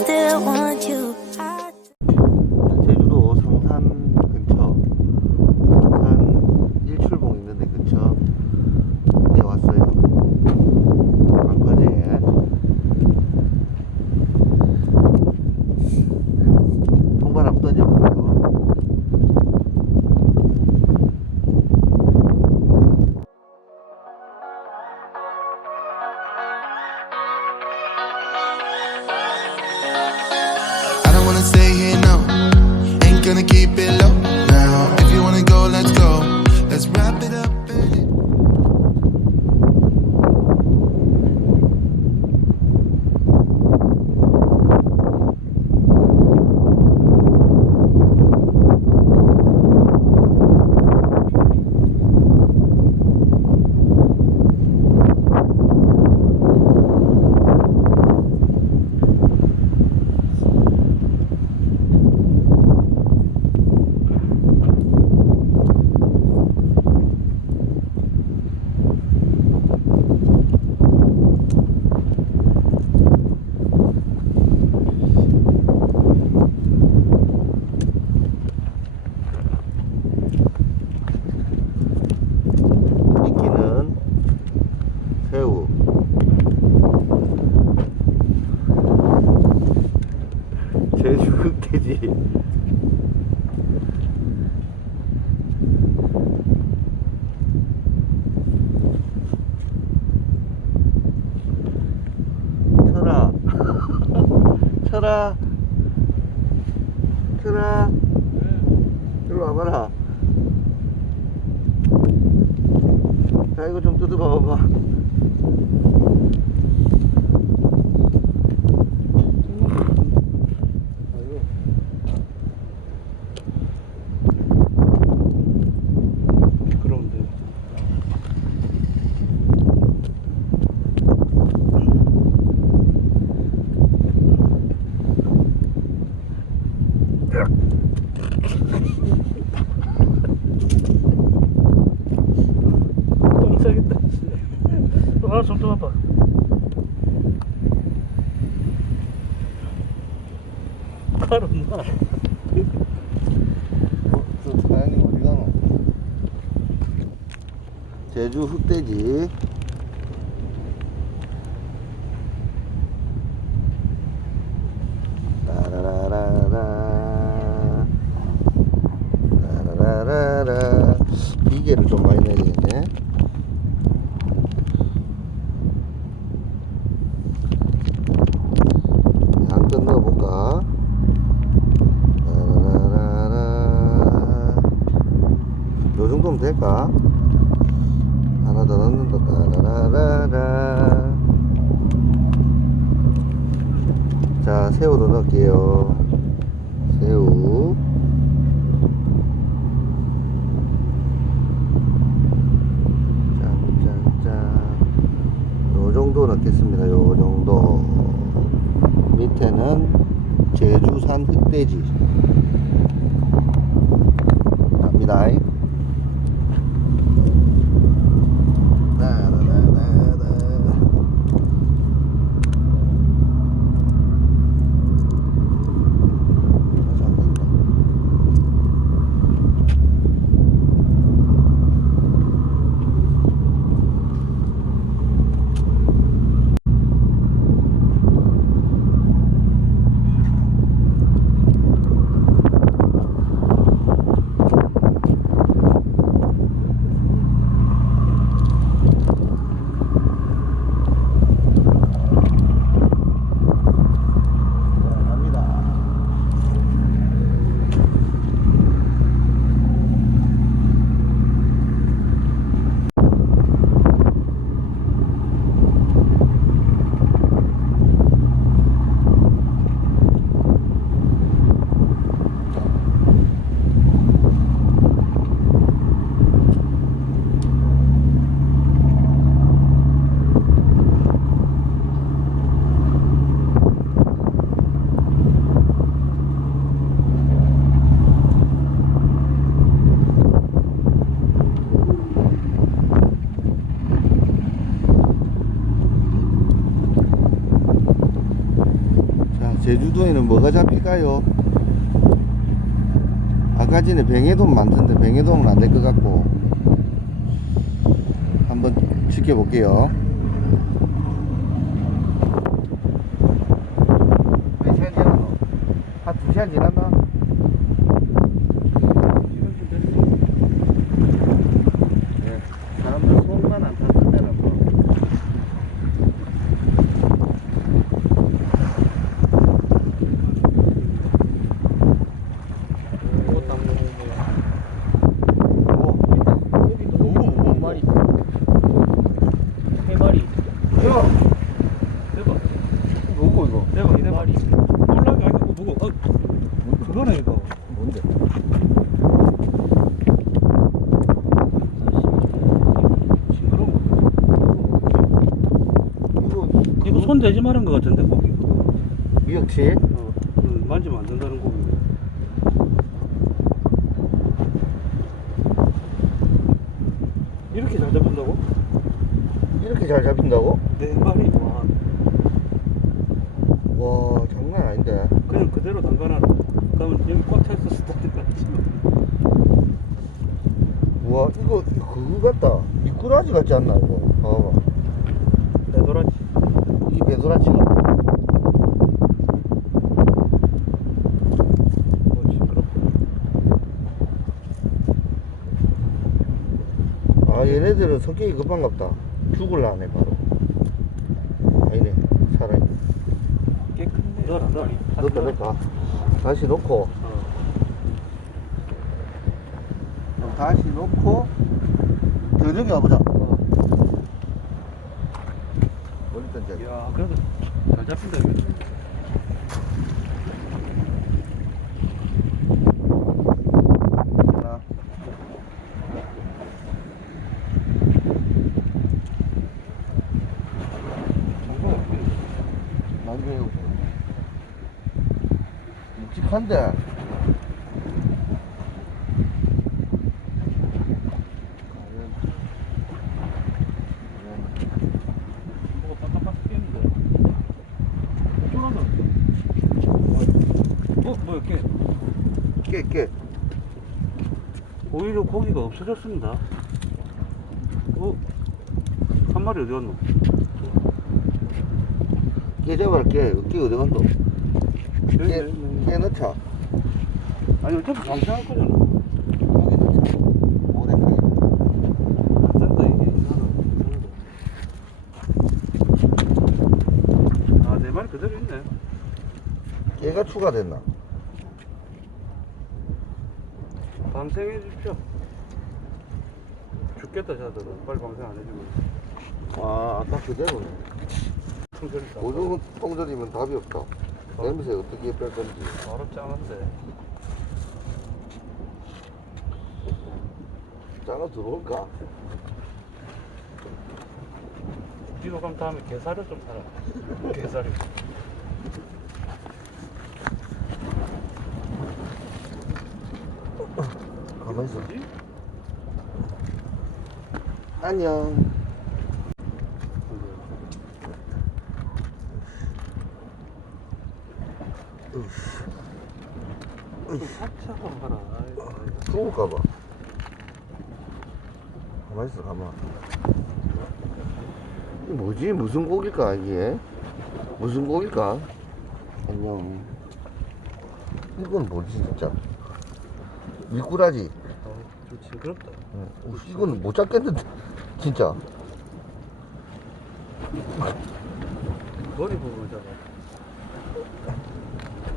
still want you. 제주도 성산 근처, 성산 일출봉 있는데 근처에 왔어요. 방파제에 통발 한번 던져볼까요? I don't wanna stay here, no. Ain't gonna keep it low now. If you wanna go, let's go. Let's wrap it up. 미끼는 새우, 제주 흑돼지. 철아 철아 철아 이리 와봐라. 자, 이거 좀 뜯어봐 봐봐. 그런데 똥 싸겠다. 아, 좀 떠나봐. 칼 없나? 저 사장님 어디 가노? 제주 흑돼지. 라라라라라 라라라라라. 비계를 좀 많이 내야 되겠네. 한껏 넣어볼까? 라라라라. 요 정도면 될까? 하나 더 넣는다. 라라라라. 자, 새우도 넣을게요. 새우. 짠짠짠. 요 정도 넣겠습니다. 요 정도. 밑에는 제주산 흑돼지 갑니다. 제주도에는 뭐가 잡힐까요? 아까 전에 뱅에돔 많던데 뱅에돔은 안 될 것 같고 한번 지켜볼게요. 몇 시간 지났노? 한 2시간 지났나? 네, 사람들 손만 안 탔으면 뭐 그거네 이거. 뭔데? 이거 손 대지 말은 것 같은데 고기. 미역치? 만지면 안 된다는 고기. 이렇게 잘 잡힌다고? 이렇게 잘 잡힌다고? 네 마리. 와 장난 아닌데. 그냥 그대로 담가놔. 그러면 여기 꽉 차 있었을 텐데. 와 이거 그거 같다. 미꾸라지 같지 않나 이거? 봐봐. 배도라지. 이게 배도라치가. 아 얘네들은 성격이 급한갑다. 죽을라 하네 바로. 아니네 살아있네. 꽤 큰데. 넣었다 넣었다. 다시 놓고 다시 놓고 더 저기 와보자. 멀리 던져. 야, 그래도 잘 잡힌다 이거. 하나. 나중에 해보자. 묵직한데. 뭐가 바삭바삭 깨는데. 쫄아나. 뭐야 깨. 깨. 오히려 고기가 없어졌습니다. 한 마리 어디 갔노? 깨 잡아라 깨. 깨 어디 간다? 깨 넣자. 아니 어차피 방생할 거잖아. 여기 넣자. 오래하게. 안 된다 이게. 아, 네 마리 그대로 있네. 깨가 추가됐나? 방생해 주십시오. 죽겠다 자들은. 빨리 방생 안 해주고. 아 아까 그대로네. 통절이 싸. 오징어 통절이면 답이 없다. 냄새 어떻게 뺄 건지. 어렵지 않은데. 짜가 들어올까? 뒤로 가면 다음에 게살을 좀 사라. 게살이. 가만히 있어. 뭐지? 안녕. 좀 살짝만 봐라. 죽을까봐. 가만히 있어, 가만. 이게 뭐지? 무슨 고기일까, 이게? 무슨 고기일까? 안녕. 이건 뭐지, 진짜? 미꾸라지. 좀 징그럽다. 이건 못 잡겠는데, 진짜. 머리 부분 잡아.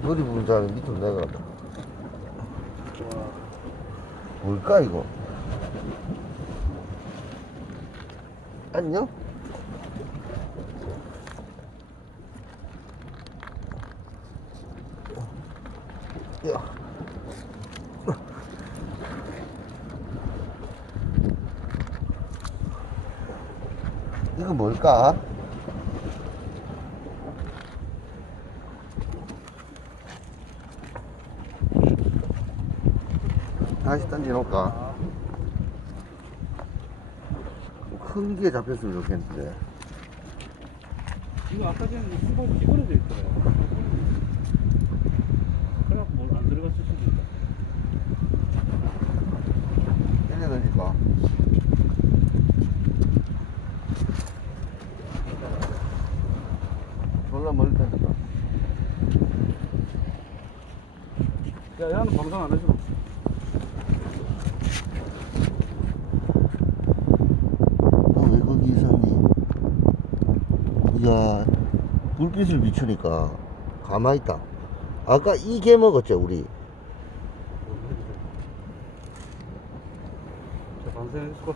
머리 부분 자는 밑으로 내려간다. 와. 뭘까, 이거? 안녕? 야. 이거 뭘까? 다시 던져놓을까? 큰 게 잡혔으면 좋겠는데. 이거 아까 전에 수박 찌그러져 있더라. 야, 야는 방송 안 해주나? 너 왜 거기 있었니? 이야, 불빛을 비추니까 가만히 있다. 아까 이 개 먹었죠, 우리. 자, 방송 해주고.